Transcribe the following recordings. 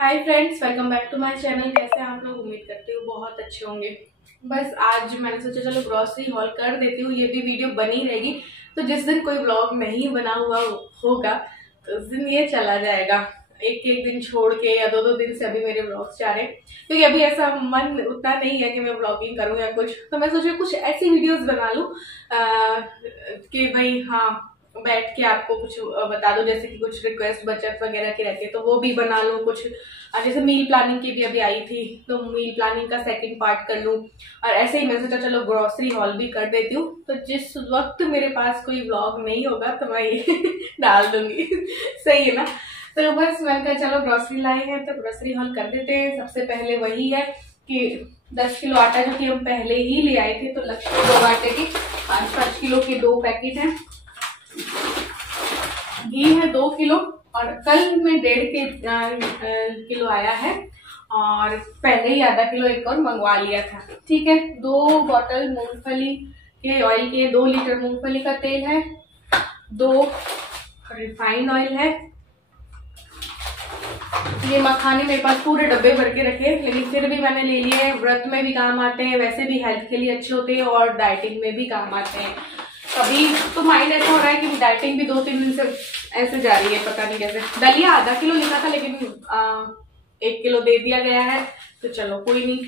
Hi friends, welcome back to my channel. कैसे हैं आप लोग? उम्मीद करती हूँ बहुत अच्छे होंगे। बस आज मैंने सोचा चलो ग्रॉसरी हॉल कर देती हूँ, ये भी वीडियो बनी रहेगी। तो जिस दिन कोई व्लॉग नहीं बना हुआ होगा तो उस दिन ये चला जाएगा, एक एक दिन छोड़ के या दो दो दिन से अभी मेरे व्लॉग्स जा रहे हैं। क्योंकि अभी ऐसा मन उतना नहीं है कि मैं व्लॉगिंग करूँ या कुछ, तो मैं सोचा कुछ ऐसी वीडियोज बना लूँ कि भाई हाँ बैठ के आपको कुछ बता दो, जैसे कि कुछ रिक्वेस्ट बचत वगैरह की रहती है तो वो भी बना लूँ। कुछ जैसे मील प्लानिंग की भी अभी आई थी तो मील प्लानिंग का सेकंड पार्ट कर लूँ। और ऐसे ही मैं सोचा चलो ग्रोसरी हॉल भी कर देती हूँ, तो जिस वक्त मेरे पास कोई व्लॉग नहीं होगा तो मैं ये डाल दूंगी। सही है ना? तो बस मैं कहा चलो ग्रोसरी लाए हैं तो ग्रोसरी हॉल कर देते हैं। सबसे पहले वही है कि 10 किलो आटा जो कि हम पहले ही ले आए थे, तो लक्ष्मी दो आटे के 5-5 किलो के 2 पैकेट हैं। घी है 2 किलो और कल में 1.5 किलो आया है, और पहले ही आधा किलो एक और मंगवा लिया था। ठीक है, 2 बॉटल मूंगफली के ऑयल के, 2 लीटर मूंगफली का तेल है, 2 रिफाइंड ऑयल है। ये मखाने मेरे पास पूरे डब्बे भर के रखे, लेकिन फिर भी मैंने ले लिए। व्रत में भी काम आते हैं, वैसे भी हेल्थ के लिए अच्छे होते हैं और डाइटिंग में भी काम आते हैं। कभी तो माइंड ऐसा हो रहा है कि डाइटिंग भी 2-3 दिन से ऐसे जा रही है, पता नहीं कैसे। दलिया आधा किलो लिखा था लेकिन 1 किलो दे दिया गया है, तो चलो कोई नहीं।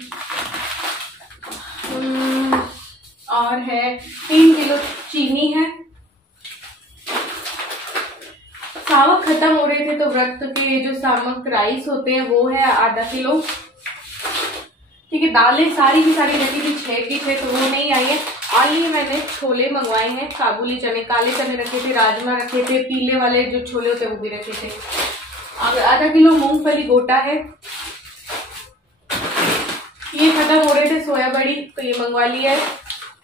और है 3 किलो चीनी है। सावक खत्म हो रहे थे तो व्रत के जो सामक राइस होते हैं वो है आधा किलो। ठीक है, दालें सारी की सारी रखी थी 6 की 6, तो वो नहीं आई है। और ये मैंने छोले मंगवाए हैं, काबुली चने, काले चने रखे थे, राजमा रखे थे, पीले वाले जो छोले होते हैं वो भी रखे थे। और आधा किलो मूंगफली गोटा है। ये खत्म हो रहे थे सोया बड़ी, तो ये मंगवा लिया है।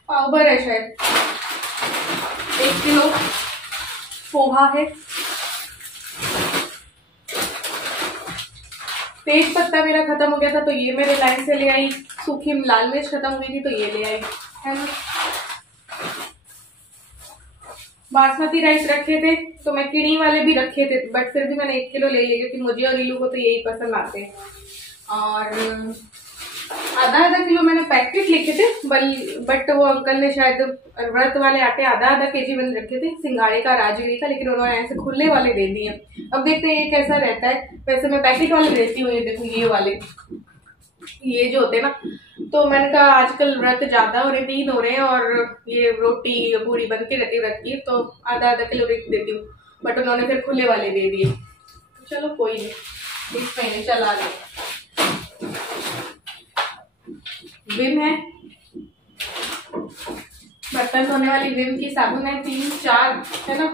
पाव भर है शायद। 1 किलो पोहा है। तेज पत्ता मेरा खत्म हो गया था तो ये मेरे लाइन से ले आई। सूखी लाल मिर्च खत्म हुई थी तो ये ले आई, है ना। बासमती राइस रखे थे तो मैं किणी वाले भी रखे थे, बट फिर भी मैंने 1 किलो ले लिया क्योंकि मुझे और इलू को तो यही पसंद आते हैं। और आधा किलो मैंने पैकेट लिखे थे, बट वो अंकल ने शायद व्रत वाले आटे आधा केजी मैंने रखे थे, सिंघाड़े का राजगिरी का, लेकिन उन्होंने ऐसे खुले वाले दे दिए। अब देखते हैं ये कैसा रहता है। वैसे मैं पैकेट वाले देती हूँ, ये देखो ये वाले, ये जो होते हैं ना। तो मैंने कहा आजकल व्रत ज्यादा हो रहे, 3 हो रहे हैं और ये रोटी पूरी बन के रहती व्रत की, तो आधा किलो देती हूँ, बट उन्होंने फिर खुले वाले दे दिए। तो चलो कोई नहीं, इस महीने चला ले। विम है, बर्तन धोने वाली विम की साबुन है 3-4, है ना।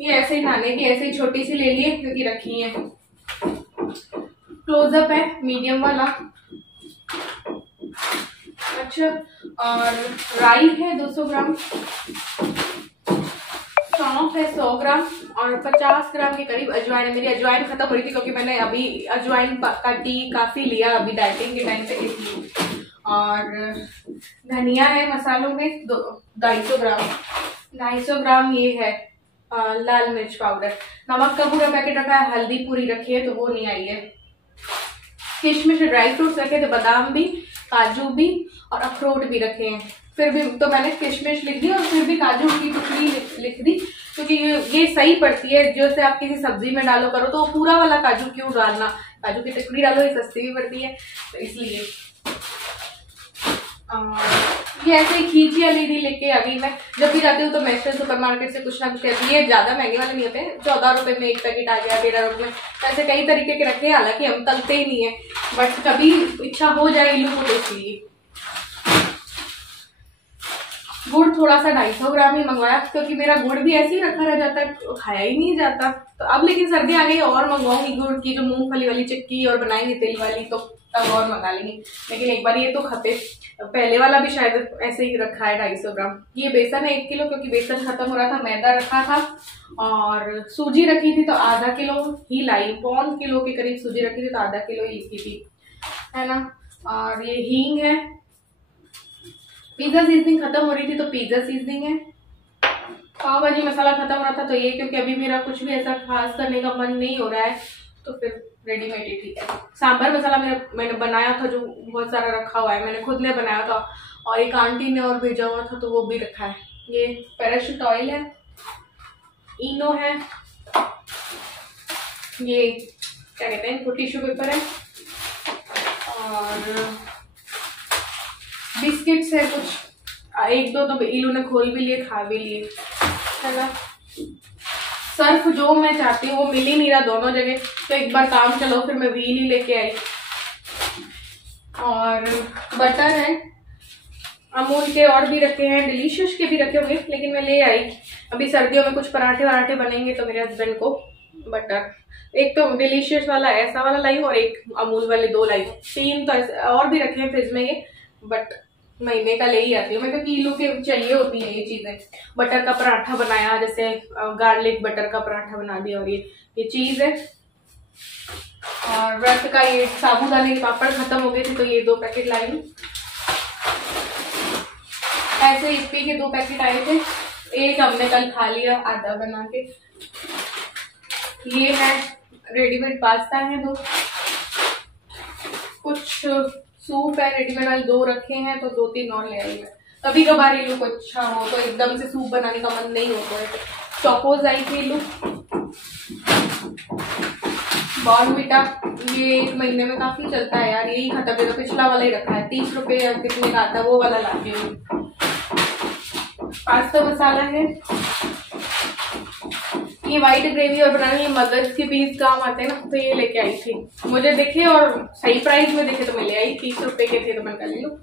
ये ऐसे ही नहाने की, ऐसे ही छोटी सी ले लिए क्योंकि रखी है। क्लोजअप है मीडियम वाला। अच्छा, और राई है 200 ग्राम, सौंफ है 100 ग्राम और 50 ग्राम के करीब अजवाइन है। मेरी अजवाइन खत्म हो रही थी क्योंकि मैंने अभी अजवाइन का टी काफी लिया अभी डाइटिंग के टाइम पे, इसलिए। और धनिया है मसालों में 250 ग्राम ये है लाल मिर्च पाउडर। नमक का पूरा पैकेट रखा है, हल्दी पूरी रखी है तो वो नहीं आई है। किशमिश ड्राई फ्रूट्स रखे थे, बादाम भी, काजू भी और अखरोट भी रखे हैं। फिर भी तो मैंने किशमिश लिख दी और फिर भी काजू की टुकड़ी लिख दी, क्योंकि ये सही पड़ती है। जैसे आप किसी सब्जी में डालो करो तो पूरा वाला काजू क्यों डालना, काजू की टुकड़ी डालो, ये सस्ती भी पड़ती है, तो इसलिए। ये ऐसे ही खींची एलईडी लेके अभी मैं जब भी जाती हूँ तो मैक्सवेल सुपरमार्केट से कुछ ना कुछ कहती है। ज्यादा महंगे वाले नहीं होते, 14 रुपए में एक पैकेट आ गया, 13 रुपए में। ऐसे कई तरीके के रखे हैं, हालांकि हम तलते ही नहीं है, बट कभी इच्छा हो जाए इलू को तो इसलिए। गुड़ थोड़ा सा 250 ग्राम ही मंगवाया क्योंकि मेरा गुड़ भी ऐसे ही रखा रह जाता है, तो खाया ही नहीं जाता। तो अब लेकिन सर्दी आ गई और मंगवाऊंगी गुड़ की, जो मूंगफली वाली चिक्की और बनाएंगे तेल वाली, तो तब और मंगा लेंगे। लेकिन एक बार ये तो खपे। पहले वाला भी शायद ऐसे ही रखा है 250 ग्राम। ये बेसन है 1 किलो क्योंकि बेसन खत्म हो रहा था, मैदा रखा था। और सूजी रखी थी तो आधा किलो ही लाई, 1.25 किलो के करीब सूजी रखी थी तो आधा किलो ही लिखी थी, है ना। और ये हींग है। पिज्जा सीजनिंग खत्म हो रही थी तो पिज्जा सीजनिंग है। पाव भाजी मसाला खत्म हो रहा था तो ये, क्योंकि अभी मेरा कुछ भी ऐसा खास करने का मन नहीं हो रहा है तो फिर रेडीमेड ही ठीक है। सांभर मसाला मैंने बनाया था, जो बहुत सारा रखा हुआ है, मैंने खुद ने बनाया था और एक आंटी ने और भेजा हुआ था तो वो भी रखा है। ये पैराशूट ऑयल है, इनो है, ये क्या कहते हैं इनको, टिश्यू पेपर है, और बिस्किट्स है कुछ, एक दो तो इलू ने खोल भी लिए, खा भी लिए, है ना। सर्फ जो मैं चाहती हूँ वो मिल ही नहीं रहा दोनों जगह, तो एक बार काम चलो फिर मैं व्हील ही लेके आई। और बटर है, अमूल के और भी रखे हैं, डिलीशियस के भी रखे होंगे, लेकिन मैं ले आई। अभी सर्दियों में कुछ पराठे वराठे बनेंगे तो मेरे हस्बैंड को बटर, एक तो डिलीशियस वाला ऐसा वाला लाई और एक अमूल वाले 2 लाई, 3 तो और भी रखे हैं फ्रिज में ये, बट महीने का ले ही आती हूँ मैं, क्योंकि किलो के चाहिए होती है ये चीजें। बटर का पराठा बनाया, जैसे गार्लिक बटर का पराठा बना दिया, और ये चीज है। और व्रत का ये साबुदाने के पापड़ खत्म हो गए थे तो ये 2 पैकेट लाई हूँ। ऐसे इप्पी के 2 पैकेट आए थे, एक हमने कल खा लिया आधा बना के। ये है रेडीमेड पास्ता है 2, कुछ सूप है रेडीमेड वाले 2 रखे हैं, तो 2-3 और ले आई मैं। कभी कभार ये लोग अच्छा हो तो एकदम से सूप बनाने का मन नहीं होता है। चोकोज आई थी लोग, बॉर्नविटा, ये 1 महीने में काफी चलता है यार, यही खत्म है, तो पिछला वाला ही रखा है, 30 रुपए या कितने का आता है वो वाला लाती हूँ। पास्ता मसाला है, ये व्हाइट ग्रेवी और बनाने, ये मगज के बीज काम आते हैं ना, तो ये लेके आई थी, मुझे दिखे और सही प्राइस में दिखे तो मैं ले आई, 30 रुपए के थे तो मैं कर ले लूँ।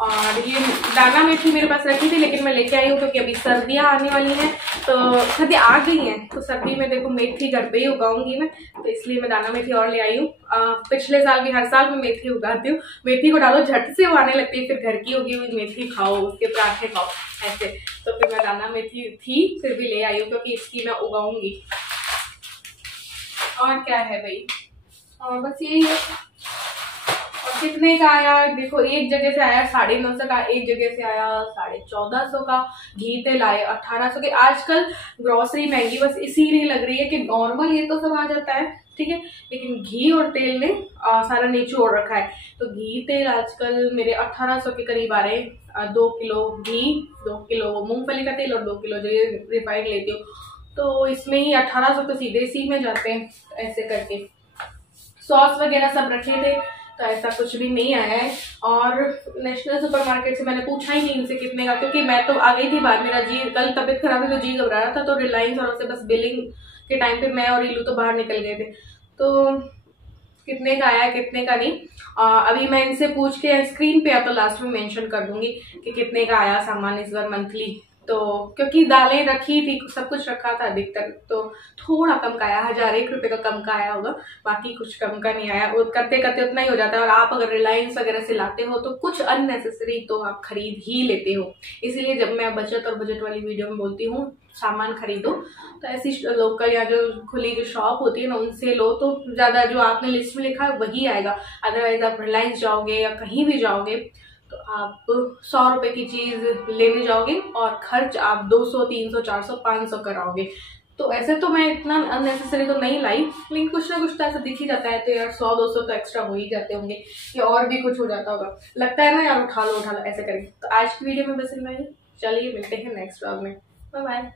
और ये दाना मेथी मेरे पास रखी थी, लेकिन मैं लेके आई हूँ क्योंकि अभी सर्दियाँ आने वाली हैं, तो सर्दी आ गई हैं, तो सर्दी में देखो मेथी घर पे ही उगाऊंगी मैं, तो इसलिए मैं दाना मेथी और ले आई हूँ। पिछले साल भी, हर साल मैं मेथी उगाती हूँ, मेथी को डालो झट से वो आने लगती है, फिर घर की उगी हुई मेथी खाओ, उसके पराठे खाओ ऐसे, तो फिर मैं दाना मेथी थी फिर भी ले आई हूँ क्योंकि इसकी मैं उगाऊंगी। और क्या है भाई, और बस यही है। और कितने का आया देखो, एक जगह से आया 950 का, एक जगह से आया 1450 का। घी तेल आए 1800 के। आजकल ग्रोसरी महंगी बस इसीलिए लग रही है कि नॉर्मल ये तो सब आ जाता है, ठीक है, लेकिन घी और तेल ने सारा निचोड़ रखा है। तो घी तेल आजकल मेरे 1800 के करीब आ रहे हैं। 2 किलो घी, 2 किलो मूंगफली का तेल और 2 किलो जो रिफाइंड लेती हूँ, तो इसमें ही 1800 तो सीधे सी में जाते हैं ऐसे करके। सॉस वगैरह सब रखे थे तो ऐसा कुछ भी नहीं आया है। और नेशनल सुपरमार्केट से मैंने पूछा ही नहीं इनसे कितने का, क्योंकि मैं तो आ गई थी बाहर, मेरा जी कल तबीयत खराब है तो जी घबरा रहा था, तो रिलायंस और उससे बस बिलिंग के टाइम पे मैं और इलू तो बाहर निकल गए थे, तो कितने का आया कितने का नहीं। अभी मैं इनसे पूछ के स्क्रीन पे या तो लास्ट में मेंशन कर दूंगी कि कितने का आया सामान इस बार मंथली। तो क्योंकि दालें रखी थी, सब कुछ रखा था अधिकतर, तो थोड़ा कम का आया, 1001 रुपए का कम का आया होगा, बाकी कुछ कम का नहीं आया। और करते करते उतना ही हो जाता है। और आप अगर रिलायंस वगैरह से लाते हो तो कुछ अननेसेसरी तो आप खरीद ही लेते हो। इसीलिए जब मैं बचत और बजट वाली वीडियो में बोलती हूँ सामान खरीदो, तो ऐसी लोकल या जो खुली जो शॉप होती है ना उनसे लो, तो ज्यादा जो आपने लिस्ट में लिखा है वही आएगा। अदरवाइज आप रिलायंस जाओगे या कहीं भी जाओगे तो आप 100 रुपए की चीज लेने जाओगे और खर्च आप 200, 300, 400, 500 कराओगे। तो ऐसे तो मैं इतना अननेसेसरी तो नहीं लाई, लेकिन कुछ ना कुछ तो ऐसा दिख ही जाता है, तो यार 100-200 तो एक्स्ट्रा हो ही जाते होंगे, या और भी कुछ हो जाता होगा, लगता है ना यार उठा लो ऐसे करेंगे। तो आज की वीडियो में बस इतना ही, चलिए मिलते हैं नेक्स्ट व्लॉग में, बाय बाय।